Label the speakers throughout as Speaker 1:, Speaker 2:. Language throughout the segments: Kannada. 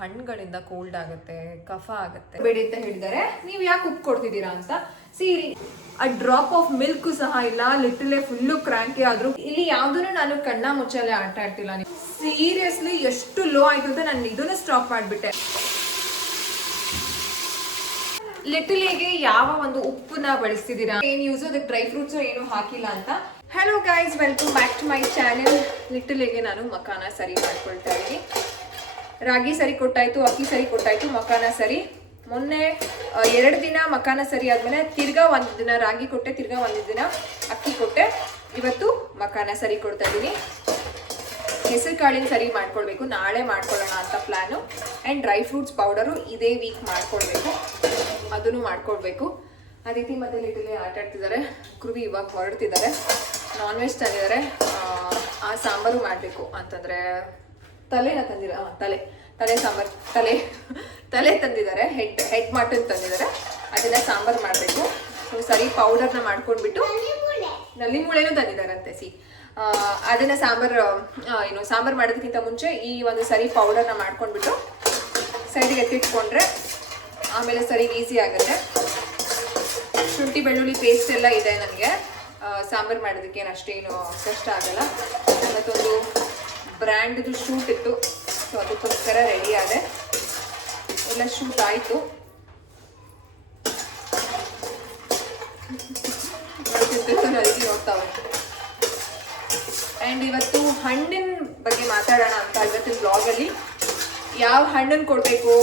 Speaker 1: ಹಣ್ಣುಗಳಿಂದ ಕೋಲ್ಡ್ ಆಗುತ್ತೆ ಕಫ ಆಗುತ್ತೆ. ಬೇಡಿ ಅಂತ ಹೇಳಿದರೆ ನೀವು ಯಾಕೆ ಉಪ್ಪು ಕೊಡ್ತಿದ್ದೀರಾ ಅಂತ? ಸೀರಿ. ಆ ಡ್ರಾಪ್ ಆಫ್ ಮಿಲ್ಕ್ ಸಹ ಇಲ್ಲ ಲಿಟಲ್ ಫುಲ್ಲು ಕ್ರಾಂಕಿ ಆದ್ರೂ. ಇಲ್ಲಿ ಯಾವ್ದನ್ನು ನಾನು ಕಣ್ಣ ಮುಚ್ಚಲೆ ಆಟ ಆಡ್ತಿಲ್ಲ ಸೀರಿಯಸ್ಲಿ ಎಷ್ಟು ಲೋ ಆಯ್ತು ಅಂತ ನಾನು ಇದನ್ನು ಸ್ಟಾಪ್ ಮಾಡಿಬಿಟ್ಟೆ. ಲಿಟಲಿಗೆ ಯಾವ ಒಂದು ಉಪ್ಪನ್ನ ಬಳಸ್ತಿದ್ದೀರಾ? ಏನ್ ಯೂಸ್ ಅದಕ್ಕೆ ಡ್ರೈ ಫ್ರೂಟ್ಸ್ ಏನು ಹಾಕಿಲ್ಲ ಅಂತ? Hello guys welcome back to my channel ಲಿಟಲಿಗೆ ನಾನು ಮಕಾನ ಸರಿ ಮಾಡ್ಕೊಳ್ತಾ ಇದ್ದೀನಿ. ರಾಗಿ ಸರಿ ಕೊಟ್ಟಾಯ್ತು ಅಕ್ಕಿ ಸರಿ ಕೊಟ್ಟಾಯ್ತು ಮಕಾನ ಸರಿ. ಮೊನ್ನೆ ಆ, ಎರಡು ದಿನ ಮಕಾನ ಸರಿ ಆದ್ಮೇಲೆ ತಿರ್ಗಾ ಒಂದು ದಿನ ರಾಗಿ ಕೊಟ್ಟೆ ತಿರ್ಗಾ ಒಂದು ದಿನ ಅಕ್ಕಿ ಕೊಟ್ಟೆ. ಇವತ್ತು ಮಕಾನ ಸರಿ ಕೊಡ್ತಾ ಇದ್ದೀನಿ ಹೆಸರು ಕಾಳಿನ ಸರಿ ಮಾಡ್ಕೊಳ್ಬೇಕು ನಾಳೆ ಮಾಡ್ಕೊಳ್ಳೋಣ ಅಂತ plan and dry fruits powder ಇದೇ ವೀಕ್ ಮಾಡ್ಕೊಳ್ಬೇಕು. ಅದನ್ನು ಮಾಡ್ಕೊಳ್ಬೇಕು. ಅದಿತಿ ಮತ್ತೆ ಲಿಟಲಿ ಆಟ ಆಡ್ತಿದ್ದಾರೆ ಕೃವಿ ಇವಾಗ ಹೊರಡ್ತಿದ್ದಾರೆ ನಾನ್ ವೆಜ್ ತಂದಿದ್ದಾರೆ ಆ, ಆ ಸಾಂಬಾರು ಮಾಡಬೇಕು ಅಂತಂದರೆ ತಲೆನ ತಂದಿರ ತಲೆ. ತಲೆ ಸಾಂಬಾರು, ತಲೆ ತಲೆ ತಂದಿದ್ದಾರೆ, ಹೆಡ್ ಹೆಡ್ ಮಟನ್ ತಂದಿದ್ದಾರೆ. ಅದನ್ನ ಸಾಂಬಾರು ಮಾಡಬೇಕು. ಸರಿ ಪೌಡರ್ನ ಮಾಡ್ಕೊಂಡ್ಬಿಟ್ಟು ನಲ್ಲಿ ಮೂಳೆನೂ ತಂದಿದ್ದಾರಂತೆ ಸಿ ಅದನ್ನ ಸಾಂಬಾರ್ ಏನು, ಸಾಂಬಾರ್ ಮಾಡೋದಕ್ಕಿಂತ ಮುಂಚೆ ಈ ಒಂದು ಸರಿ ಪೌಡರ್ನ ಮಾಡ್ಕೊಂಡ್ಬಿಟ್ಟು ಸೈಡಿಗೆ ಎತ್ತಿಟ್ಕೊಂಡ್ರೆ ಆಮೇಲೆ ಸರಿ ಈಸಿ ಆಗುತ್ತೆ. ಶುಂಠಿ, ಬೆಳ್ಳುಳ್ಳಿ ಪೇಸ್ಟ್ ಎಲ್ಲ ಇದೆ ನನಗೆ. ಸಾಂಬಾರು ಮಾಡೋದಕ್ಕೆ ಅಷ್ಟೇನು ಕಷ್ಟ ಆಗಲ್ಲ. ಮತ್ತೊಂದು ಬ್ರ್ಯಾಂಡ್ದು ಶೂಟ್ ಇತ್ತು. ಸೊ ಅದಕ್ಕೋಸ್ಕರ ರೆಡಿ ಆದೆ. ಎಲ್ಲ ಶೂಟ್ ಆಯಿತು. ಅಂಡ್ ಆ್ಯಂಡ್ ಇವತ್ತು ಹಣ್ಣಿನ ಬಗ್ಗೆ ಮಾತಾಡೋಣ ಅಂತ ಇವತ್ತಿನ ಬ್ಲಾಗಲ್ಲಿ ಯಾವ ಹಣ್ಣನ್ನು ಕೊಡಬೇಕು?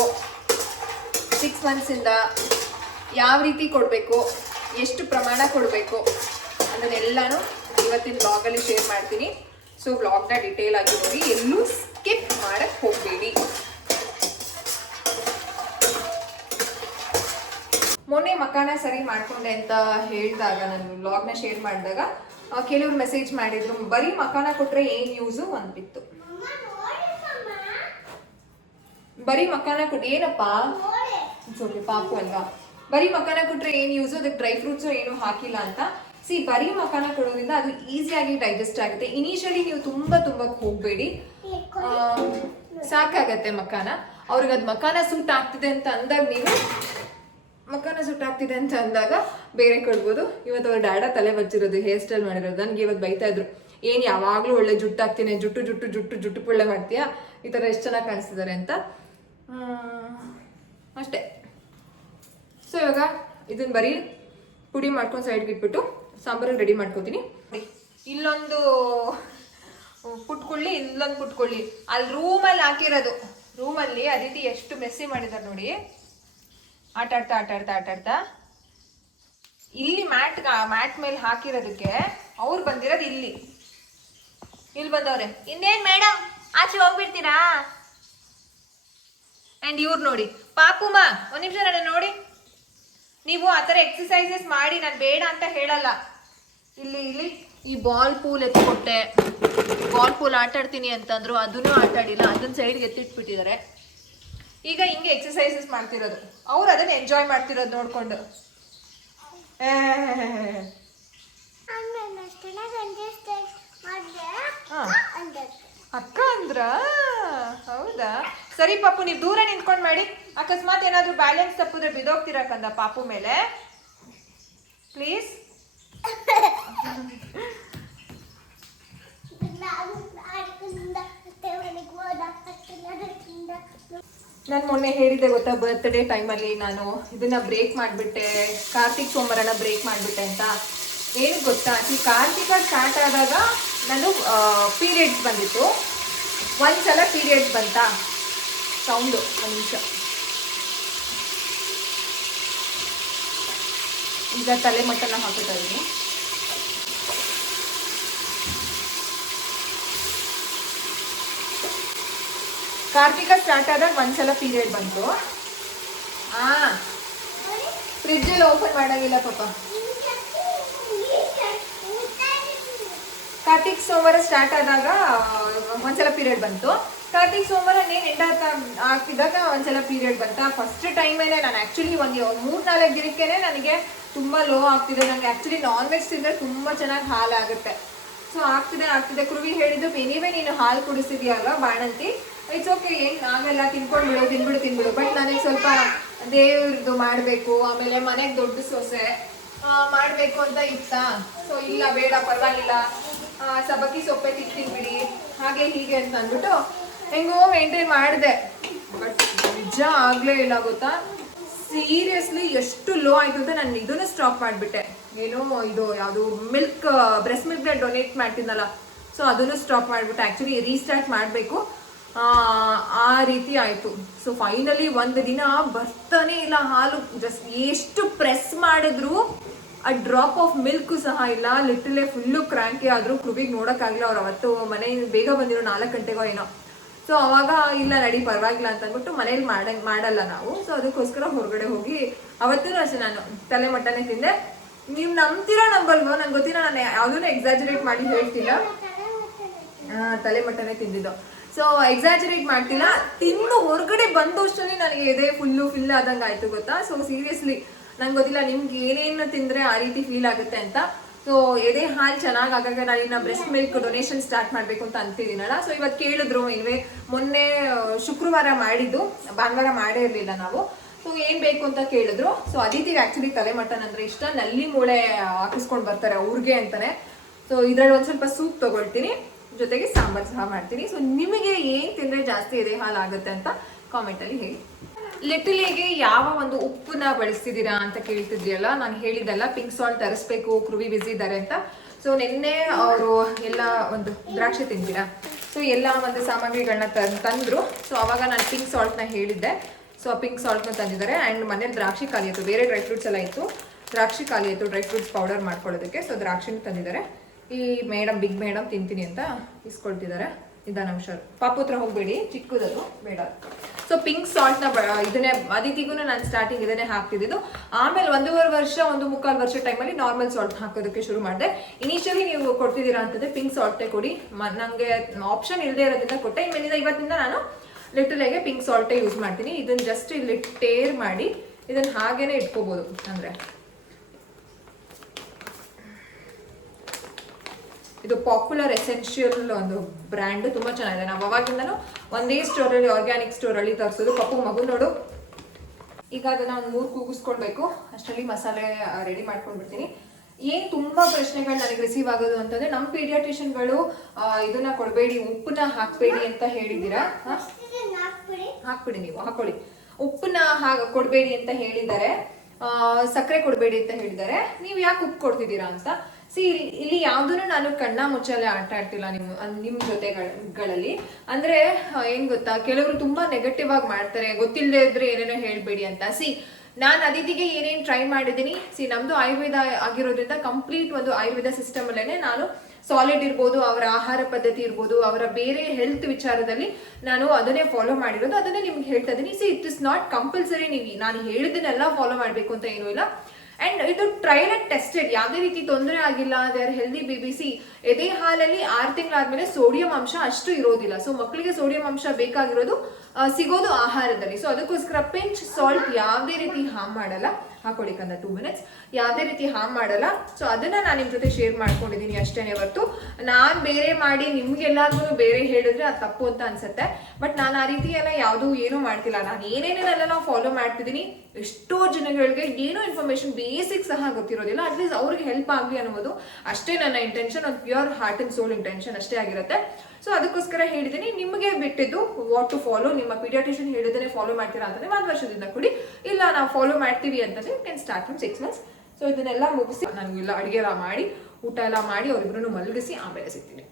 Speaker 1: ಸಿಕ್ಸ್ ಮಂತ್ಸಿಂದ ಯಾವ ರೀತಿ ಕೊಡಬೇಕು? ಎಷ್ಟು ಪ್ರಮಾಣ ಕೊಡಬೇಕು? ಅದನ್ನೆಲ್ಲನೂ ಇವತ್ತಿನ ಬ್ಲಾಗಲ್ಲಿ ಶೇರ್ ಮಾಡ್ತೀನಿ. ಸೊ ಬ್ಲಾಗ್ನ ಡಿಟೇಲ್ ಆಗಿ ನೋಡಿ. ಎಲ್ಲೂ ಸ್ಕಿಪ್ ಮಾಡಕ್ಕೆ ಹೋಗಬೇಡಿ. ಮೊನ್ನೆ ಮಕಾನ ಸರಿ ಮಾಡ್ಕೊಂಡೆ ಅಂತ ಹೇಳಿದಾಗ ನಾನು ವ್ಲಾಗ್ನ ಶೇರ್ ಮಾಡಿದಾಗ ಕೆಲವರು ಮೆಸೇಜ್ ಮಾಡಿದ್ರು ಬರೀ ಮಕಾನ ಕೊಟ್ಟರೆ ಏನ್ ಯೂಸು ಅಂದ್ಬಿತ್ತು. ಬರೀ ಮಕಾನ ಕೊಟ್ಟು ಏನಪ್ಪ? okay, ಪಾಪು ಅಲ್ವಾ. ಬರೀ ಮಕಾನ ಕೊಟ್ಟರೆ ಏನ್ ಯೂಸು ಅದಕ್ಕೆ ಡ್ರೈ ಫ್ರೂಟ್ಸ್ ಏನು ಹಾಕಿಲ್ಲ ಅಂತ. ಸಿ ಬರೀ ಮಕಾನ ಕೊಡೋದ್ರಿಂದ ಅದು ಈಸಿಯಾಗಿ ಡೈಜೆಸ್ಟ್ ಆಗುತ್ತೆ. ಇನಿಷಿಯಲಿ ನೀವು ತುಂಬಾ ತುಂಬಕ್ಕೆ ಹೋಗಬೇಡಿ. ಸಾಕಾಗತ್ತೆ ಮಕಾನ ಅವ್ರಿಗೆ ಅದು ಮಕಾನ ಸೂಟ್ ಅಂತ ಅಂದಾಗ ನೀವು ಮಕಾನ ಸೂಟ್ ಅಂತ ಅಂದಾಗ ಬೇರೆ ಕೊಡ್ಬೋದು. ಇವತ್ತು ಅವ್ರ ಡ್ಯಾಡ ತಲೆ ಬಚ್ಚಿರೋದು ಹೇರ್ ಸ್ಟೈಲ್ ಮಾಡಿರೋದು. ನನಗೆ ಇವತ್ತು ಬೈತಾ ಇದ್ರು. ಏನು ಯಾವಾಗಲೂ ಒಳ್ಳೆ ಜುಟ್ಟು ಹಾಕ್ತೀನಿ ಜುಟ್ಟು ಜುಟ್ಟು ಜುಟ್ಟು ಜುಟ್ಟು ಪುಳ್ಳೆ ಮಾಡ್ತೀಯಾ? ಈ ಥರ ಎಷ್ಟು ಚೆನ್ನಾಗಿ ಕಾಣಿಸ್ತಿದ್ದಾರೆ ಅಂತ. ಅಷ್ಟೇ. ಸೊ ಇವಾಗ ಇದನ್ನ ಬರೀ ಪುಡಿ ಮಾಡ್ಕೊಂಡು ಸೈಡ್ಗೆ ಇಟ್ಬಿಟ್ಟು ಸಾಂಬಾರು ರೆಡಿ ಮಾಡ್ಕೋತೀನಿ. ಇಲ್ಲೊಂದು ಪುಟ್ಕೊಳ್ಳಿ ಇಲ್ಲೊಂದು ಪುಟ್ಕೊಳ್ಳಿ ಅಲ್ಲಿ ರೂಮಲ್ಲಿ ಹಾಕಿರೋದು. ರೂಮಲ್ಲಿ ಅದಿತಿ ಎಷ್ಟು ಮೆಸ್ಸಿ ಮಾಡಿದ್ದಾರೆ ನೋಡಿ. ಆಟ ಆಡ್ತಾ ಆಟ ಆಡ್ತಾ ಆಟ ಆಡ್ತಾ. ಇಲ್ಲಿ ಮ್ಯಾಟ್ ಮ್ಯಾಟ್ ಮೇಲೆ ಹಾಕಿರೋದಕ್ಕೆ ಅವ್ರು ಬಂದಿರೋದು ಇಲ್ಲಿ. ಇಲ್ಲಿ ಬಂದವ್ರೆ. ಇನ್ನೇನ್ ಮೇಡಮ್ ಆಚೆ ಹೋಗ್ಬಿಡ್ತೀರಾ? ಅಂಡ್ ಇವ್ರು ನೋಡಿ. ಪಾಪುಮ್ಮ ಒಂದು ನಿಮಿಷ ನಾನು ನೋಡಿ. ನೀವು ಆ ಥರ ಎಕ್ಸಸೈಸಸ್ ಮಾಡಿ, ನಾನು ಬೇಡ ಅಂತ ಹೇಳಲ್ಲ. ಇಲ್ಲಿ ಇಲ್ಲಿ. ಈ ಬಾಲ್ ಪೂಲ್ ಎತ್ಕೊಟ್ಟೆ. ಬಾಲ್ ಪೂಲ್ ಆಟ ಆಡ್ತೀನಿ ಅಂತಂದ್ರು ಅದನ್ನು ಆಟ ಆಡಿಲ್ಲ. ಅದನ್ನ ಸೈಡ್ಗೆ ಎತ್ತಿಟ್ಬಿಟ್ಟಿದ್ದಾರೆ ಈಗ ಹಿಂಗೆ ಎಕ್ಸಸೈಸಸ್ ಮಾಡ್ತಿರೋದು. ಅವ್ರು ಅದನ್ನ ಎಂಜಾಯ್ ಮಾಡ್ತಿರೋದು ನೋಡ್ಕೊಂಡು. ಅಕ್ಕ ಅಂದ್ರ? ಹೌದಾ? ಸರಿ ಪಾಪು, ನೀವು ದೂರ ನಿಂತ್ಕೊಂಡು ಮಾಡಿ. ಅಕಸ್ಮಾತ್ ಏನಾದ್ರೂ ಬ್ಯಾಲೆನ್ಸ್ ತಪ್ಪಿದ್ರೆ ಬಿದೋಗ್ತಿರಕ್ಕಂದ ಪಾಪು ಮೇಲೆ? ಪ್ಲೀಸ್ ನಾನು ಮೊನ್ನೆ ಹೇಳಿದೆ ಗೊತ್ತಾ ಬರ್ತ್ಡೇ ಟೈಮಲ್ಲಿ ನಾನು ಇದನ್ನ ಬ್ರೇಕ್ ಮಾಡಿಬಿಟ್ಟೆ, ಕಾರ್ತಿಕ್ ಸೋಮವಾರನ ಬ್ರೇಕ್ ಮಾಡಿಬಿಟ್ಟೆ ಅಂತ. ಏನು ಗೊತ್ತಾ, ಈ ಕಾರ್ತಿಕ ಸ್ಟಾರ್ಟ್ ಆದಾಗ ನಾನು ಪೀರಿಯಡ್ಸ್ ಬಂದಿತ್ತು. ಒಂದ್ಸಲ ಪೀರಿಯಡ್ಸ್ ಬಂತಾ? ಸೌಂಡು ಒಂದು ನಿಮಿಷ. ಈಗ ತಲೆ ಮಟ್ಟನ ಹಾಕುತ್ತಾ ಇದ್ದೀನಿ. ಕಾರ್ತಿಕ ಸ್ಟಾರ್ಟ್ ಆದಾಗ ಒಂದ್ಸಲ ಪೀರಿಯಡ್ ಬಂತು. ಹಾ ಫ್ರಿಡ್ಜ್ ಎಲ್ಲ ಓಪನ್ ಮಾಡಂಗಿಲ್ಲ ಪಾಪ. ಕಾರ್ತಿಕ್ ಸೋಮವಾರ ಸ್ಟಾರ್ಟ್ ಆದಾಗ, ಒಂದ್ಸಲ ಪೀರಿಯಡ್ ಬಂತು. ಕಾರ್ತಿಕ್ ಸೋಮವಾರ ನೀನ್ ಎಂಡ್ ಆಗ್ತಾ ಆಗ್ತಿದ್ದಾಗ ಒಂದ್ಸಲ ಪೀರಿಯಡ್ ಬಂತ? ಫಸ್ಟ್ ಟೈಮೇನೆ ನಾನು ಆಕ್ಚುಲಿ ಒಂದು ಮೂರು ನಾಲ್ಕು ದಿನಕ್ಕೇನೆ ನನಗೆ ತುಂಬಾ ಲೋ ಆಗ್ತಿದೆ. ನನಗೆ ಆ್ಯಕ್ಚುಲಿ ನಾನ್ ವೆಜ್ ತಿಂದ್ರೆ ತುಂಬಾ ಚೆನ್ನಾಗಿ ಹಾಲಾಗುತ್ತೆ ಸೊ ಆಗ್ತಿದೆ ಆಗ್ತಿದೆ. ಕೃವಿ ಹೇಳಿದ್ದು ಎನಿವೇ ನೀನು ಹಾಲು ಕುಡಿಸಿದ್ಯಲ್ವ ಬಾಣಂತಿ? ಇಟ್ಸ್ ಓಕೆ ಏನ್ ಆಗಲ್ಲ ತಿನ್ಕೊಂಡ್ಬಿಡು ತಿನ್ಬಿಡು ತಿನ್ಬಿಡು. ಬಟ್ ನನಗೆ ಸ್ವಲ್ಪ ದೇವ್ರದ್ದು ಮಾಡಬೇಕು, ಆಮೇಲೆ ಮನೆಗೆ ದೊಡ್ಡ ಸೊಸೆ ಮಾಡಬೇಕು ಅಂತ ಇತ್ತಾ. ಸೊ ಇಲ್ಲ, ಬೇಡ, ಪರವಾಗಿಲ್ಲ. ಸಬಕಿ ಸೊಪ್ಪೆ ಬಿಡಿ. ಹಾಗೆ, ಹೀಗೆ ಅಂತ ಅಂದ್ಬಿಟ್ಟು ಹೆಂಗೋ ಮೇಂಟೈನ್ ಮಾಡಿದೆ. ಬಟ್ ನಿಜ ಆಗಲೇ ಇಲ್ಲ ಗೊತ್ತಾ ಸೀರಿಯಸ್ಲಿ ಎಷ್ಟು ಲೋ ಆಯ್ತು ಅಂತ ನಾನು ಇದನ್ನು ಸ್ಟಾಪ್ ಮಾಡಿಬಿಟ್ಟೆ. ಏನು ಇದು ಯಾವುದು ಮಿಲ್ಕ್ ಬ್ರೆಸ್ಟ್ ಮಿಲ್ಕ್ನ ಡೊನೇಟ್ ಮಾಡ್ತೀನಲ್ಲ ಸೊ ಅದನ್ನು ಸ್ಟಾಪ್ ಮಾಡಿಬಿಟ್ಟೆ. ಆ್ಯಕ್ಚುಲಿ ರೀಸ್ಟಾರ್ಟ್ ಮಾಡಬೇಕು. ಆ ರೀತಿ ಆಯಿತು. ಸೊ ಫೈನಲಿ ಒಂದು ದಿನ ಬರ್ತಾನೆ ಇಲ್ಲ ಹಾಲು. ಜಸ್ಟ್ ಎಷ್ಟು ಪ್ರೆಸ್ ಮಾಡಿದ್ರು ಆ ಡ್ರಾಪ್ ಆಫ್ ಮಿಲ್ಕ್ ಸಹ ಇಲ್ಲ. ಲಿಟಲೇ ಫುಲ್ಲು ಕ್ರ್ಯಾಂಕಿ ಆದರೂ ಕೃಬಿಗೆ ನೋಡೋಕ್ಕಾಗಲಿಲ್ಲ. ಅವ್ರು ಅವತ್ತು ಮನೆಯಿಂದ ಬೇಗ ಬಂದಿರೋ ನಾಲ್ಕು ಗಂಟೆಗೋ ಏನೋ. ಸೊ ಅವಾಗ ಇಲ್ಲ ನಡಿ ಪರವಾಗಿಲ್ಲ ಅಂತ ಅಂದ್ಬಿಟ್ಟು ಮನೇಲಿ ಮಾಡ, ಮಾಡಲ್ಲ ನಾವು. ಸೊ ಅದಕ್ಕೋಸ್ಕರ ಹೊರಗಡೆ ಹೋಗಿ ಅವತ್ತೂ ಅಷ್ಟೇ ನಾನು ತಲೆ ಮಟ್ಟನೆ ತಿಂದೆ. ನೀವು ನಂಬ್ತೀರಾ ನಂಬಲ್ವೋ? ನಂಗೆ ಗೊತ್ತಿಲ್ಲ, ನಾನು ಯಾವುದೂ ಎಕ್ಸಾಜರೇಟ್ ಮಾಡಿ ಹೇಳ್ತಿಲ್ಲ. ತಲೆ ಮಟ್ಟನೆ ತಿಂದಿದ್ದು. ಸೊ ಎಕ್ಸಾಜರೇಟ್ ಮಾಡ್ತಿಲ್ಲ. ತಿಂದು ಹೊರಗಡೆ ಬಂದಷ್ಟರಲ್ಲಿ ನನಗೆ ಎದೆ ಫುಲ್ಲು ಫಿಲ್ ಆದಂಗೆ ಆಯ್ತು ಗೊತ್ತಾ? ಸೊ ಸೀರಿಯಸ್ಲಿ ನಂಗೆ ಗೊತ್ತಿಲ್ಲ, ನಿಮ್ಗೆ ಏನೇನು ತಿಂದರೆ ಆ ರೀತಿ ಫೀಲ್ ಆಗುತ್ತೆ ಅಂತ. ಸೊ ಎದೆ ಹಾಲು ಚೆನ್ನಾಗಿ ಆಗಾಗ ನಾನು ಇನ್ನು ಬ್ರೆಸ್ಟ್ ಮಿಲ್ಕ್ ಡೊನೇಷನ್ ಸ್ಟಾರ್ಟ್ ಮಾಡಬೇಕು ಅಂತ ಅಂತಿದ್ದೀನಲ್ಲ. ಸೊ ಇವತ್ತು ಕೇಳಿದ್ರು ಇನ್ವೆ ಮೊನ್ನೆ ಶುಕ್ರವಾರ ಮಾಡಿದ್ದು. ಭಾನುವಾರ ಮಾಡೇ ಇರಲಿಲ್ಲ ನಾವು. ಸೊ ಏನು ಬೇಕು ಅಂತ ಕೇಳಿದ್ರು. ಸೊ ಅದಿತಿಗೆ ಆಕ್ಚುಲಿ ತಲೆ ಮಟನ್ ಅಂದ್ರೆ ಇಷ್ಟ. ನಲ್ಲಿ ಮೂಳೆ ಹಾಕಿಸ್ಕೊಂಡು ಬರ್ತಾರೆ ಅವ್ರಿಗೆ ಅಂತಾನೆ. ಸೊ ಇದ್ರಲ್ಲಿ ಒಂದು ಸ್ವಲ್ಪ ಸೂಪ್ ತಗೊಳ್ತೀನಿ. ಜೊತೆಗೆ ಸಾಂಬಾರು ಸಹ ಮಾಡ್ತೀನಿ. ಸೊ ನಿಮಗೆ ಏನು ತಿಂದ್ರೆ ಜಾಸ್ತಿ ಎದೆ ಹಾಲು ಆಗುತ್ತೆ ಅಂತ ಕಾಮೆಂಟ್ ಅಲ್ಲಿ ಹೇಳಿ. ಲಿಟಲಿಗೆ ಯಾವ ಒಂದು ಉಪ್ಪನ್ನ ಬಳಸ್ತಿದ್ದೀರಾ ಅಂತ ಕೇಳ್ತಿದ್ರಲ್ಲ ನಾನು ಹೇಳಿದಲ್ಲ ಪಿಂಕ್ ಸಾಲ್ಟ್ ತರಿಸ್ಬೇಕು ಕೃವಿ ಬಿಸಿ ಇದ್ದಾರೆ ಅಂತ. ಸೊ ನಿನ್ನೆ ಅವರು ಎಲ್ಲ ಒಂದು ದ್ರಾಕ್ಷಿ ತಿಂತೀರಾ? ಸೊ ಎಲ್ಲ ಒಂದು ಸಾಮಗ್ರಿಗಳನ್ನ ತಂದ್ರು. ಸೊ ಅವಾಗ ನಾನು ಪಿಂಕ್ ಸಾಲ್ಟ್ನ ಹೇಳಿದ್ದೆ. ಸೊ ಪಿಂಕ್ ಸಾಲ್ಟ್ನ ತಂದಿದ್ದಾರೆ. ಆ್ಯಂಡ್ ಮನೇಲಿ ದ್ರಾಕ್ಷಿ ಖಾಲಿ ಆಯಿತು. ಬೇರೆ ಡ್ರೈ ಫ್ರೂಟ್ಸ್ ಎಲ್ಲ ಇತ್ತು. ದ್ರಾಕ್ಷಿ ಖಾಲಿ ಆಯಿತು. ಡ್ರೈ ಫ್ರೂಟ್ಸ್ ಪೌಡರ್ ಮಾಡ್ಕೊಳ್ಳೋದಕ್ಕೆ. ಸೊ ದ್ರಾಕ್ಷಿನೂ ತಂದಿದ್ದಾರೆ. ಈ ಮೇಡಮ್ ಬಿಗ್ ಮೇಡಮ್ ತಿಂತೀನಿ ಅಂತ ಇಸ್ಕೊಳ್ತಿದ್ದಾರೆ. ಇದಾನ ಹುಷಾರು ಪಾಪು ಹತ್ರ ಹೋಗಬೇಡಿ, ಚಿಕ್ಕದದು, ಬೇಡ. ಸೊ ಪಿಂಕ್ ಸಾಲ್ಟ್ನ ಇದನ್ನೇ ಅದಿತಿಗೂ ನಾನು ಸ್ಟಾರ್ಟಿಂಗ್ ಇದನ್ನೇ ಹಾಕ್ತಿದ್ದು ಆಮೇಲೆ ಒಂದೂವರೆ ವರ್ಷ, ಒಂದು ಮುಕ್ಕಾಲು ವರ್ಷ ಟೈಮಲ್ಲಿ ನಾರ್ಮಲ್ ಸಾಲ್ಟ್ ಹಾಕೋದಕ್ಕೆ ಶುರು ಮಾಡಿದೆ. ಇನಿಷಿಯಲಿ ನೀವು ಕೊಡ್ತಿದ್ದೀರಾ ಅಂತಂದರೆ ಪಿಂಕ್ ಸಾಲ್ಟೇ ಕೊಡಿ. ನನಗೆ ಆಪ್ಷನ್ ಇಲ್ಲದೆ ಇರೋದ್ರಿಂದ ಕೊಟ್ಟೆ. ಇನ್ಮೇಲಿಂದ ಇವತ್ತಿಂದ ನಾನು ಲಿಟಲಾಗೆ ಪಿಂಕ್ ಸಾಲ್ಟೇ ಯೂಸ್ ಮಾಡ್ತೀನಿ. ಇದನ್ನ ಜಸ್ಟ್ ಇಲ್ಲಿ ಟೇರ್ ಮಾಡಿ ಇದನ್ನ ಹಾಗೇನೆ ಇಟ್ಕೋಬೋದು. ಅಂದ್ರೆ ಇದು ಪಾಪ್ಯುಲರ್ ಎಸೆನ್ಷಿಯಲ್ ಒಂದು ಬ್ರ್ಯಾಂಡ್ ತುಂಬಾ ಚೆನ್ನಾಗಿದೆ. ನಾವು ಅವಾಗಿಂದನೂ ಒಂದೇ ಸ್ಟೋರಲ್ಲಿ ಆರ್ಗ್ಯಾನಿಕ್ ಸ್ಟೋರಲ್ಲಿ ತರಿಸೋದು. ಪಪ್ಪು ಮಗು ನೋಡು. ಈಗ ಅದನ್ನ ಒಂದು ಮೂರು ಕೂಗಿಸ್ಕೊಳ್ಬೇಕು. ಅಷ್ಟರಲ್ಲಿ ಮಸಾಲೆ ರೆಡಿ ಮಾಡ್ಕೊಂಡ್ಬಿಡ್ತೀನಿ. ಏನ್ ತುಂಬಾ ಪ್ರಶ್ನೆಗಳು ನನಗೆ ರಿಸೀವ್ ಆಗೋದು ಅಂತಂದ್ರೆ ನಮ್ಮ ಪೀಡಿಯಾಟ್ರಿಷನ್ಗಳು ಇದನ್ನ ಕೊಡಬೇಡಿ, ಉಪ್ಪನ್ನ ಹಾಕ್ಬೇಡಿ ಅಂತ ಹೇಳಿದ್ದೀರಾ? ಹಾಕ್ಬಿಡಿ ನೀವು, ಹಾಕೊಳ್ಳಿ. ಉಪ್ಪನ್ನ ಕೊಡಬೇಡಿ ಅಂತ ಹೇಳಿದ್ದಾರೆ. ಸಕ್ಕರೆ ಕೊಡಬೇಡಿ ಅಂತ ಹೇಳಿದ್ದಾರೆ. ನೀವು ಯಾಕೆ ಉಪ್ಪು ಕೊಡ್ತಿದ್ದೀರಾ ಅಂತ? ಸಿ ಇಲ್ಲಿ ಯಾವ್ದನ್ನು ನಾನು ಕಣ್ಣ ಮುಚ್ಚಾಲೆ ಆಟ ಆಡ್ತಿಲ್ಲ ನಿಮ್ಮ ನಿಮ್ಮ ಜೊತೆಗಳಲ್ಲಿ ಅಂದರೆ ಏನು ಗೊತ್ತಾ? ಕೆಲವರು ತುಂಬ ನೆಗೆಟಿವ್ ಆಗಿ ಮಾಡ್ತಾರೆ. ಗೊತ್ತಿಲ್ಲದೆ ಇದ್ರೆ ಏನೇನೋ ಹೇಳಬೇಡಿ ಅಂತ. ಸಿ ನಾನು ಅದಿತಿಗೆ ಏನೇನು ಟ್ರೈ ಮಾಡಿದ್ದೀನಿ. ಸಿ ನಮ್ದು ಆಯುರ್ವೇದ ಆಗಿರೋದ್ರಿಂದ ಕಂಪ್ಲೀಟ್ ಒಂದು ಆಯುರ್ವೇದ ಸಿಸ್ಟಮ್ ಅಲ್ಲೇನೆ ನಾನು ಸಾಲಿಡ್ ಇರ್ಬೋದು, ಅವರ ಆಹಾರ ಪದ್ಧತಿ ಇರ್ಬೋದು, ಅವರ ಬೇರೆ ಹೆಲ್ತ್ ವಿಚಾರದಲ್ಲಿ ನಾನು ಅದನ್ನೇ ಫಾಲೋ ಮಾಡಿರೋದು. ಅದನ್ನೇ ನಿಮ್ಗೆ ಹೇಳ್ತಾ ಇದ್ದೀನಿ. See it is not compulsory ನೀವು, ನಾನು ಹೇಳಿದ್ದನ್ನೆಲ್ಲ ಫಾಲೋ ಮಾಡಬೇಕು ಅಂತ ಏನೂ ಇಲ್ಲ. ಅಂಡ್ ಇದು ಟ್ರಯಲ್ ಅಂಡ್ ಟೆಸ್ಟೆಡ್ ಯಾವುದೇ ರೀತಿ ತೊಂದರೆ ಆಗಿಲ್ಲ ದೇ ಆರ್ ಹೆಲ್ದಿ ಬೇಬಿಸಿ ಎದೆ ಹಾಲಲ್ಲಿ ಆರು ತಿಂಗಳಾದ್ಮೇಲೆ ಸೋಡಿಯಂ ಅಂಶ ಅಷ್ಟು ಇರೋದಿಲ್ಲ. ಸೊ ಮಕ್ಕಳಿಗೆ ಸೋಡಿಯಂ ಅಂಶ ಬೇಕಾಗಿರೋದು ಸಿಗೋದು ಆಹಾರದಲ್ಲಿ. ಸೊ ಅದಕ್ಕೋಸ್ಕರ ಪಿಂಚ್ ಸಾಲ್ಟ್ ಯಾವುದೇ ರೀತಿ ಹಾಮ್ ಮಾಡಲ್ಲ. ಹಾಕೊಳ್ಳಿ ಕಂದ ಟೂ ಮಿನಿಟ್ಸ್ ಯಾವುದೇ ರೀತಿ ಹಾಮ್ ಮಾಡಲ್ಲ. ಸೊ ಅದನ್ನ ನಾನು ನಿಮ್ಮ ಜೊತೆ ಶೇರ್ ಮಾಡ್ಕೊಂಡಿದ್ದೀನಿ ಅಷ್ಟೇನೆ ಹೊರತು. ನಾನು ಬೇರೆ ಮಾಡಿ ನಿಮ್ಗೆಲ್ಲಾದ್ರೂ ಬೇರೆ ಹೇಳಿದ್ರೆ ಅದು ತಪ್ಪು ಅಂತ ಅನ್ಸುತ್ತೆ. ಬಟ್ ನಾನು ಆ ರೀತಿ ಎಲ್ಲ ಯಾವುದೂ ಏನೂ ಮಾಡ್ತಿಲ್ಲ. ನಾನು ಏನೇನೇನೆಲ್ಲ ಫಾಲೋ ಮಾಡ್ತಿದ್ದೀನಿ ಎಷ್ಟೋ ಜನಗಳಿಗೆ ಏನೋ ಇನ್ಫಾರ್ಮೇಶನ್ ಬೇಸಿಕ್ ಸಹ ಗೊತ್ತಿರೋದಿಲ್ಲ. ಅಟ್ಲೀಸ್ಟ್ ಅವ್ರಿಗೆ ಹೆಲ್ಪ್ ಆಗಲಿ ಅನ್ನೋದು ಅಷ್ಟೇ ನನ್ನ ಇಂಟೆನ್ಷನ್ ಒಂದು ಹಾರ್ಟ್ ಅಂಡ್ ಸೋಲ್ ಇಂಟೆನ್ಷನ್ ಅಷ್ಟೇ ಆಗಿರುತ್ತೆ. ಸೊ ಅದಕ್ಕೋಸ್ಕರ ಹೇಳಿದ್ದೀನಿ ನಿಮಗೆ ಬಿಟ್ಟಿದ್ದು ವಾಟ್ ಟು ಫಾಲೋ ನಿಮ್ಮ ಪೀಡಿಯಾಟ್ರಿಷನ್ ಹೇಳಿದ್ರೆ ಫಾಲೋ ಮಾಡ್ತೀರಾ ಅಂತಂದ್ರೆ ಒಂದು ವರ್ಷದಿಂದ ಕೊಡಿ, ಇಲ್ಲ ನಾವು ಫಾಲೋ ಮಾಡ್ತೀವಿ ಅಂತಂದ್ರೆ can start from six months so ಇದನ್ನೆಲ್ಲ ಮುಗಿಸಿ, ನನಗೆಲ್ಲ ಅಡುಗೆ ಎಲ್ಲ ಮಾಡಿ, ಊಟ ಎಲ್ಲ ಮಾಡಿ ಅವರಿಬ್ರು ಮಲಗಿಸಿ, ಆಮೇಲೆ ಸಿಗ್ತೀನಿ.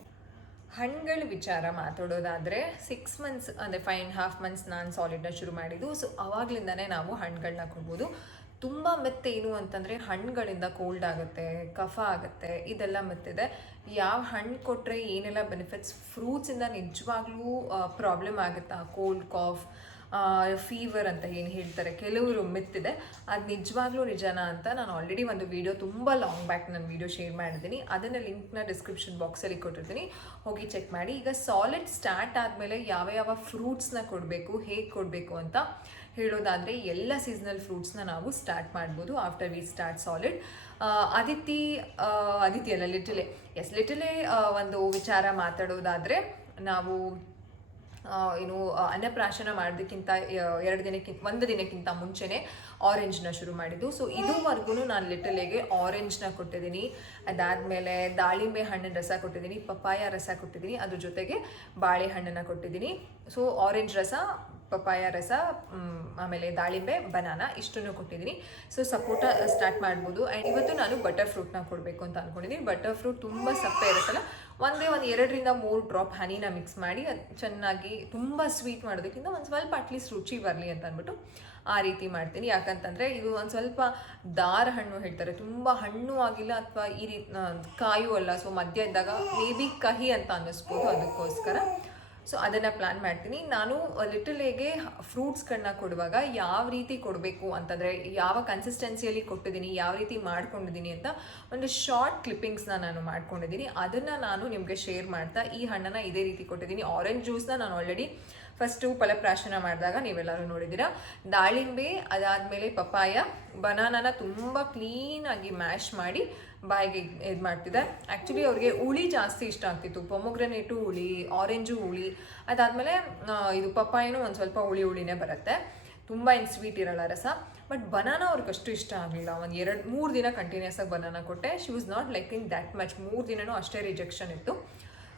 Speaker 1: ಹಣ್ಣುಗಳ ವಿಚಾರ ಮಾತಾಡೋದಾದರೆ ಸಿಕ್ಸ್ ಮಂತ್ಸ್ ಅಂದರೆ ಫೈವ್ ಆ್ಯಂಡ್ ಹಾಫ್ ಮಂತ್ಸ್ ನಾನು ಸಾಲಿಡ್ನ ಶುರು ಮಾಡಿದ್ದು. ಸೊ ಅವಾಗ್ಲಿಂದನೇ ನಾವು ಹಣ್ಣುಗಳನ್ನ ಕೊಡ್ಬೋದು. ತುಂಬ ಮೆತ್ತೆ ಏನು ಅಂತಂದರೆ ಹಣ್ಣುಗಳಿಂದ ಕೋಲ್ಡ್ ಆಗುತ್ತೆ, ಕಫ ಆಗುತ್ತೆ, ಇದೆಲ್ಲ ಮೆತ್ತಿದೆ. ಯಾವ ಹಣ್ಣು ಕೊಟ್ಟರೆ ಏನೆಲ್ಲ ಬೆನಿಫಿಟ್ಸ್ ಫ್ರೂಟ್ಸಿಂದ ನಿಜವಾಗ್ಲೂ ಪ್ರಾಬ್ಲಮ್ ಆಗುತ್ತಾ? ಕೋಲ್ಡ್ ಕಾಫ್ ಫೀವರ್ ಅಂತ ಏನು ಹೇಳ್ತಾರೆ? ಕೆಲವರು ಮಿತ್ತಿದೆ. ಅದು ನಿಜವಾಗ್ಲೂ ನಿಜಾನ ಅಂತ ನಾನು ಆಲ್ರೆಡಿ ಒಂದು ವಿಡಿಯೋ ತುಂಬ ಲಾಂಗ್ ಬ್ಯಾಕ್ ನಾನು ವಿಡಿಯೋ ಶೇರ್ ಮಾಡಿದ್ದೀನಿ. ಅದನ್ನು ಲಿಂಕ್ನ ಡಿಸ್ಕ್ರಿಪ್ಷನ್ ಬಾಕ್ಸಲ್ಲಿ ಕೊಟ್ಟಿರ್ತೀನಿ. ಹೋಗಿ ಚೆಕ್ ಮಾಡಿ. ಈಗ ಸಾಲಿಡ್ ಸ್ಟಾರ್ಟ್ ಆದಮೇಲೆ ಯಾವ ಯಾವ ಫ್ರೂಟ್ಸ್ನ ಕೊಡಬೇಕು, ಹೇಗೆ ಕೊಡಬೇಕು ಅಂತ ಹೇಳೋದಾದರೆ, ಎಲ್ಲ ಸೀಸನಲ್ ಫ್ರೂಟ್ಸ್ನ ನಾವು ಸ್ಟಾರ್ಟ್ ಮಾಡ್ಬೋದು after we start solid Aditi Aditi ಅಲ್ಲ, ಲಿಟಲೆ ಎಸ್ ಲಿಟಲೆ ಒಂದು ವಿಚಾರ ಮಾತಾಡೋದಾದರೆ ನಾವು ಏನು ಅನ್ನಪ್ರಾಶನ ಮಾಡೋದಕ್ಕಿಂತ ಎರಡು ದಿನಕ್ಕಿಂತ, ಒಂದು ದಿನಕ್ಕಿಂತ ಮುಂಚೆನೆ ಆರೆಂಜ್ನ ಶುರು ಮಾಡಿದ್ದು. ಸೊ ಇದುವರೆಗೂ ನಾನು ಲಿಟಲೆಗೆ ಆರೆಂಜ್ನ ಕೊಟ್ಟಿದ್ದೀನಿ. ಅದಾದಮೇಲೆ ದಾಳಿಂಬೆ ಹಣ್ಣಿನ ರಸ ಕೊಟ್ಟಿದ್ದೀನಿ, ಪಪ್ಪಾಯ ರಸ ಕೊಟ್ಟಿದ್ದೀನಿ, ಅದ್ರ ಜೊತೆಗೆ ಬಾಳೆಹಣ್ಣನ್ನು ಕೊಟ್ಟಿದ್ದೀನಿ. ಸೊ ಆರೆಂಜ್ ರಸ ಪಪ್ಪಾಯ ರಸ ಆಮೇಲೆ ದಾಳಿಂಬೆ, ಬನಾನಾ, ಇಷ್ಟನ್ನು ಕೊಟ್ಟಿದ್ದೀನಿ. ಸೊ ಸಪೋಟ ಸ್ಟಾರ್ಟ್ ಮಾಡ್ಬೋದು. ಆ್ಯಂಡ್ ಇವತ್ತು ನಾನು ಬಟರ್ ಫ್ರೂಟ್ನ ಕೊಡಬೇಕು ಅಂತ ಅಂದ್ಕೊಂಡಿದ್ದೀನಿ ಬಟರ್ ಫ್ರೂಟ್ ತುಂಬ ಸಪ್ಪೆ ಇರುತ್ತಲ್ಲ, ಒಂದೇ ಒಂದು ಎರಡರಿಂದ ಮೂರು ಡ್ರಾಪ್ ಹನಿನ ಮಿಕ್ಸ್ ಮಾಡಿ, ಅದು ಚೆನ್ನಾಗಿ ತುಂಬ ಸ್ವೀಟ್ ಮಾಡೋದಕ್ಕಿಂತ ಒಂದು ಸ್ವಲ್ಪ ಅಟ್ಲೀಸ್ಟ್ ರುಚಿ ಬರಲಿ ಅಂತ ಅಂದ್ಬಿಟ್ಟು ಆ ರೀತಿ ಮಾಡ್ತೀನಿ. ಯಾಕಂತಂದರೆ ಇದು ಒಂದು ಸ್ವಲ್ಪ ದಾರ ಹಣ್ಣು ಹೇಳ್ತಾರೆ. ತುಂಬ ಹಣ್ಣು ಆಗಿಲ್ಲ ಅಥವಾ ಈ ರೀತಿ ಕಾಯು ಅಲ್ಲ. ಸೊ ಮಧ್ಯ ಇದ್ದಾಗ ಮೇ ಬಿ ಕಹಿ ಅಂತ ಅನ್ನಿಸ್ಬೋದು ಅದಕ್ಕೋಸ್ಕರ. ಸೊ ಅದನ್ನು ಪ್ಲ್ಯಾನ್ ಮಾಡ್ತೀನಿ. ನಾನು ಲಿಟಲ್ ಹೇಗೆ ಫ್ರೂಟ್ಸ್ಗಳನ್ನ ಕೊಡುವಾಗ ಯಾವ ರೀತಿ ಕೊಡಬೇಕು ಅಂತಂದರೆ, ಯಾವ ಕನ್ಸಿಸ್ಟೆನ್ಸಿಯಲ್ಲಿ ಕೊಟ್ಟಿದ್ದೀನಿ, ಯಾವ ರೀತಿ ಮಾಡ್ಕೊಂಡಿದ್ದೀನಿ ಅಂತ ಒಂದು ಶಾರ್ಟ್ ಕ್ಲಿಪ್ಪಿಂಗ್ಸ್ನ ನಾನು ಮಾಡ್ಕೊಂಡಿದ್ದೀನಿ. ಅದನ್ನು ನಾನು ನಿಮಗೆ ಶೇರ್ ಮಾಡ್ತಾ, ಈ ಹಣ್ಣನ್ನು ಇದೇ ರೀತಿ ಕೊಟ್ಟಿದ್ದೀನಿ. ಆರೆಂಜ್ ಜ್ಯೂಸ್ನ ನಾನು ಆಲ್ರೆಡಿ ಫಸ್ಟು ಫಲಪ್ರಾಶನ ಮಾಡಿದಾಗ ನೀವೆಲ್ಲರೂ ನೋಡಿದ್ದೀರಾ. ದಾಳಿಂಬೆ, ಅದಾದಮೇಲೆ ಪಪ್ಪಾಯ. ಬನಾನನ ತುಂಬ ಕ್ಲೀನಾಗಿ ಮ್ಯಾಶ್ ಮಾಡಿ ಬಾಯಿಗೆ ಇದು ಮಾಡ್ತಿದ್ದೆ ಆ್ಯಕ್ಚುಲಿ ಅವ್ರಿಗೆ ಹುಳಿ ಜಾಸ್ತಿ ಇಷ್ಟ ಆಗ್ತಿತ್ತು. ಪೊಮೊಗ್ರನೇಟು ಹುಳಿ ಆರೆಂಜು ಹುಳಿ, ಅದಾದಮೇಲೆ ಇದು ಪಪ್ಪಾಯನೂ ಒಂದು ಸ್ವಲ್ಪ ಹುಳಿ ಹುಳಿನೇ ಬರುತ್ತೆ. ತುಂಬ ಏನು ಸ್ವೀಟ್ ಇರಲ್ಲ ರಸ. ಬಟ್ ಬನಾನ ಅವ್ರಿಗೆ ಅಷ್ಟು ಇಷ್ಟ ಆಗಲಿಲ್ಲ. ಒಂದು ಎರಡು, ಮೂರು ದಿನ ಕಂಟಿನ್ಯೂಸ್ ಆಗಿ ಬನಾನ ಕೊಟ್ಟೆ. She was not liking that much ಮೂರು ದಿನವೂ ಅಷ್ಟೇ ರಿಜೆಕ್ಷನ್ ಇತ್ತು.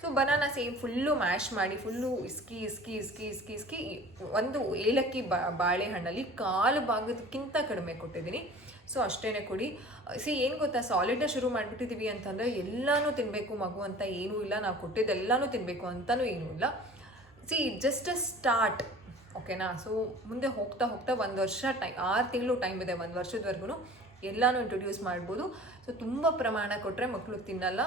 Speaker 1: So banana same full mash ಮಾಡಿ ಫುಲ್ಲು ಇಸ್ಕಿ ಇಸ್ಕಿ ಇಸ್ಕಿ ಇಸ್ಕಿ ಇಸ್ಕಿ, ಒಂದು ಏಲಕ್ಕಿ ಬಾ, ಬಾಳೆಹಣ್ಣಲ್ಲಿ ಕಾಲು ಭಾಗದಕ್ಕಿಂತ ಕಡಿಮೆ ಕೊಟ್ಟಿದ್ದೀನಿ. ಸೊ ಅಷ್ಟೇ ಕೊಡಿ. ಸಿ ಏನು ಗೊತ್ತಾ? ಸಾಲಿಡ್ನ ಶುರು ಮಾಡಿಬಿಟ್ಟಿದ್ದೀವಿ ಅಂತಂದರೆ ಎಲ್ಲನೂ ತಿನ್ನಬೇಕು ಮಗು ಅಂತ ಏನೂ ಇಲ್ಲ. ನಾವು ಕೊಟ್ಟಿದ್ದೆಲ್ಲನೂ ತಿನ್ನಬೇಕು ಅಂತಲೂ ಏನೂ ಇಲ್ಲ. ಸಿ ಜಸ್ಟ್ ಅ ಸ್ಟಾರ್ಟ್ ಓಕೆನಾ ಸೊ ಮುಂದೆ ಹೋಗ್ತಾ ಹೋಗ್ತಾ ಒಂದು ವರ್ಷ ಟೈಮ್ ಆರು ತಿಂಗಳು ಟೈಮ್ ಇದೆ, ಒಂದು ವರ್ಷದವರೆಗೂ ಎಲ್ಲನೂ ಇಂಟ್ರೊಡ್ಯೂಸ್ ಮಾಡ್ಬೋದು. ಸೊ ತುಂಬ ಪ್ರಮಾಣ ಕೊಟ್ಟರೆ ಮಕ್ಕಳು ತಿನ್ನಲ್ಲ.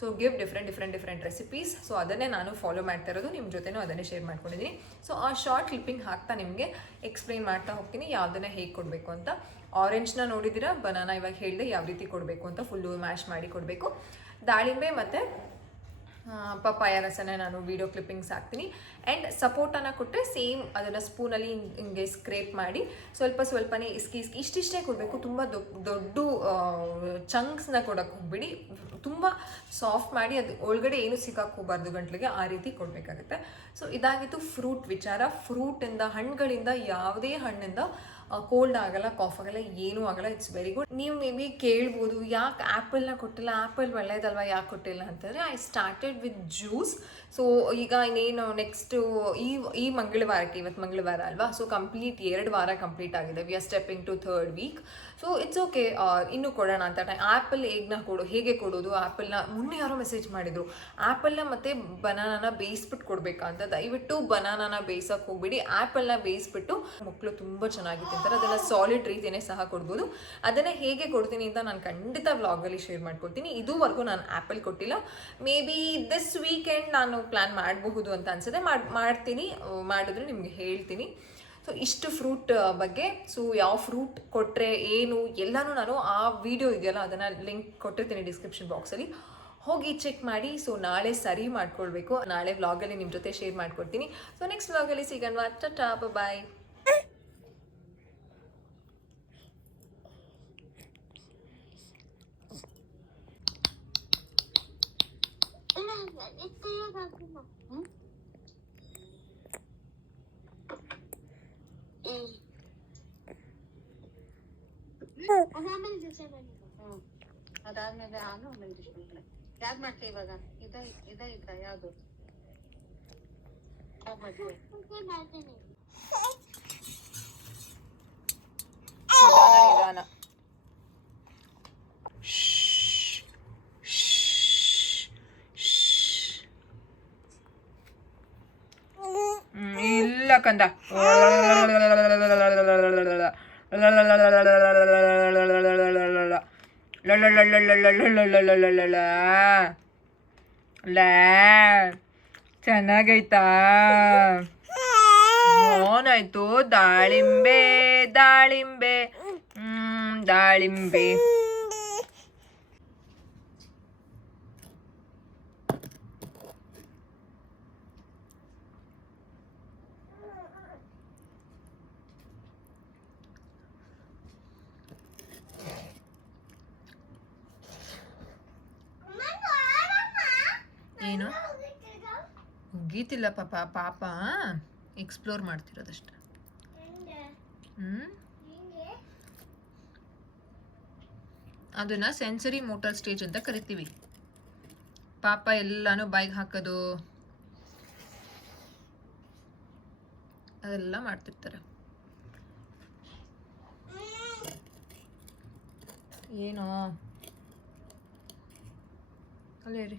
Speaker 1: So give different different different recipes so ಅದನ್ನೇ ನಾನು ಫಾಲೋ ಮಾಡ್ತಾ ಇರೋದು. ನಿಮ್ಮ ಜೊತೆನೂ ಅದನ್ನೇ ಶೇರ್ ಮಾಡ್ಕೊಂಡಿದ್ದೀನಿ. ಸೊ ಆ ಶಾರ್ಟ್ ಕ್ಲಿಪ್ಪಿಂಗ್ ಹಾಕ್ತಾ ನಿಮಗೆ ಎಕ್ಸ್ಪ್ಲೈನ್ ಮಾಡ್ತಾ ಹೋಗ್ತೀನಿ. ಯಾವುದನ್ನು ಹೇಗೆ ಕೊಡಬೇಕು ಅಂತ. ಆರೆಂಜ್ನ ನೋಡಿದ್ದೀರಾ? ಬನಾನಾ ಇವಾಗ ಹೇಳಿದೆ ಯಾವ ರೀತಿ ಕೊಡಬೇಕು ಅಂತ. ಫುಲ್ಲು ಮ್ಯಾಶ್ ಮಾಡಿ ಕೊಡಬೇಕು. ದಾಳಿಂಬೆ ಮತ್ತು ಪಪ್ಪಾಯ ರಸನ ನಾನು ವಿಡಿಯೋ ಕ್ಲಿಪ್ಪಿಂಗ್ಸ್ ಹಾಕ್ತೀನಿ. ಆ್ಯಂಡ್ ಸಪೋಟನ ಕೊಟ್ಟರೆ ಸೇಮ್ ಅದನ್ನು ಸ್ಪೂನಲ್ಲಿ ಹಿಂಗೆ ಸ್ಕ್ರೇಪ್ ಮಾಡಿ ಸ್ವಲ್ಪ ಸ್ವಲ್ಪನೇ ಇಸ್ಕಿ ಇಸ್ಕಿ ಇಷ್ಟಿಷ್ಟೇ ಕೊಡಬೇಕು. ತುಂಬ ದೊಡ್ಡ ಚಂಕ್ಸ್ನ ಕೊಡೋಕೆ ಹೋಗ್ಬಿಡಿ. ತುಂಬ ಸಾಫ್ಟ್ ಮಾಡಿ ಅದು ಒಳಗಡೆ ಏನು ಸಿಕ್ಕಾಕೋಬಾರ್ದು ಗಂಟ್ಲಿಗೆ ಆ ರೀತಿ ಕೊಡಬೇಕಾಗುತ್ತೆ. ಸೊ ಇದಾಗಿತ್ತು ಫ್ರೂಟ್ ವಿಚಾರ. ಫ್ರೂಟಿಂದ ಹಣ್ಣುಗಳಿಂದ, ಯಾವುದೇ ಹಣ್ಣಿಂದ ಕೋಲ್ಡ್ ಆಗಲ್ಲ ಕಾಫ್ ಆಗಲ್ಲ, ಏನೂ ಆಗಲ್ಲ. ಇಟ್ಸ್ ವೆರಿ ಗುಡ್ ನೀವು ಮೇ ಬಿ ಕೇಳ್ಬೋದು, ಯಾಕೆ ಆ್ಯಪಲ್ನ ಕೊಟ್ಟಿಲ್ಲ? ಆ್ಯಪಲ್ ಒಳ್ಳೆಯದಲ್ವಾ ಯಾಕೆ ಕೊಟ್ಟಿಲ್ಲ ಅಂತಂದರೆ I started with juice so ಈಗ ಇನ್ನೇನು ನೆಕ್ಸ್ಟು ಈ ಈ ಮಂಗಳವಾರಕ್ಕೆ, ಇವತ್ತು ಮಂಗಳವಾರ ಅಲ್ವಾ? ಸೊ ಕಂಪ್ಲೀಟ್ ಎರಡು ವಾರ ಕಂಪ್ಲೀಟ್ ಆಗಿದೆ. We are stepping to third week so it's okay ಇನ್ನೂ ಕೊಡೋಣ ಅಂತ. ಟೈಮ್ ಆ್ಯಪಲ್ ಹೇಗ್ನ ಕೊಡು, ಹೇಗೆ ಕೊಡೋದು? ಆ್ಯಪಲ್ನ ಮೊನ್ನೆ ಯಾರೋ ಮೆಸೇಜ್ ಮಾಡಿದರು, ಆ್ಯಪಲ್ನ ಮತ್ತು ಬನಾನಾನ ಬೇಯಿಸ್ಬಿಟ್ಟು ಕೊಡಬೇಕಂತ ದಯವಿಟ್ಟು ಬನಾನಾನ ಬೇಯಿಸೋಕೆ ಹೋಗ್ಬಿಡಿ. ಆ್ಯಪಲ್ನ ಬೇಯಿಸ್ಬಿಟ್ಟು ಮಕ್ಕಳು ತುಂಬ ಚೆನ್ನಾಗಿ ತಿಂತಾರೆ ಅದನ್ನು ಸಾಲಿಡ್ ರೀತಿಯೇ ಸಹ ಕೊಡ್ಬೋದು. ಅದನ್ನು ಹೇಗೆ ಕೊಡ್ತೀನಿ ಅಂತ ನಾನು ಖಂಡಿತ ವ್ಲಾಗಲ್ಲಿ ಶೇರ್ ಮಾಡ್ಕೊಡ್ತೀನಿ. ಇದುವರೆಗೂ ನಾನು ಆ್ಯಪಲ್ ಕೊಟ್ಟಿಲ್ಲ. ಮೇ ಬಿ ದಿಸ್ ವೀಕೆಂಡ್ ನಾನು ಪ್ಲ್ಯಾನ್ ಮಾಡಬಹುದು ಅಂತ ಅನ್ಸುತ್ತೆ. ಮಾಡಿ, ಮಾಡ್ತೀನಿ. ಮಾಡಿದ್ರೆ ನಿಮಗೆ ಹೇಳ್ತೀನಿ. ಸೊ ಇಷ್ಟು ಫ್ರೂಟ್ ಬಗ್ಗೆ. ಸೊ ಯಾವ ಫ್ರೂಟ್ ಕೊಟ್ಟರೆ ಏನು, ಎಲ್ಲನೂ ನಾನು ಆ ವಿಡಿಯೋ ಇದೆಯಲ್ಲ, ಅದನ್ನು ಲಿಂಕ್ ಕೊಟ್ಟಿರ್ತೀನಿ ಡಿಸ್ಕ್ರಿಪ್ಷನ್ ಬಾಕ್ಸಲ್ಲಿ ಹೋಗಿ ಚೆಕ್ ಮಾಡಿ. ಸೊ ನಾಳೆ ಸರಿ ಮಾಡ್ಕೊಳ್ಬೇಕು. ನಾಳೆ ವ್ಲಾಗಲ್ಲಿ ನಿಮ್ಮ ಜೊತೆ ಶೇರ್ ಮಾಡ್ಕೊಡ್ತೀನಿ. ಸೊ ನೆಕ್ಸ್ಟ್ ವ್ಲಾಗಲ್ಲಿ ಸಿಗೋಣ. ಟಾ ಬಾಯ್
Speaker 2: ದಿವಸ ಅದಾದ್ಮೇಲೆ ನಾನು ಆಮೇಲೆ ಡಿಸ್ಪ್ಲೇ ಯಾವ್ದು ಮಾಡ್ತೀವಿ ಇವಾಗ ಇದ ಇದ ಇದ್ದ ಯಾವ್ದು ಯಾವ್ದ್ ಮಾಡ್ತೀವಿ?
Speaker 1: ನಿಧಾನ ನಿಧಾನ ಹ್ಮ್, ಇಲ್ಲ ಕಂದ ಚೆನ್ನಾಗೈತಾ ಆಯ್ತು ದಾಳಿಂಬೆ ದಾಳಿಂಬೆ ಹ್ಮ್ ದಾಳಿಂಬೆ ಏನು? ಮುಗೀತಿಲ್ಲ ಪಾಪ ಪಾಪ ಎಕ್ಸ್ಪ್ಲೋರ್ ಮಾಡ್ತಿರೋದಷ್ಟ. ಹ್ಮ್? ಅದನ್ನ ಸೆನ್ಸರಿ ಮೋಟರ್ ಸ್ಟೇಜ್ ಅಂತ ಕರಿತೀವಿ. ಪಾಪ ಎಲ್ಲಾನು ಬಾಯಿಗೆ ಹಾಕೋದು. ಅದೆಲ್ಲ ಮಾಡ್ತಿರ್ತಾರೆ. ಏನೋ? ಅಲ್ಲೇ ರೀ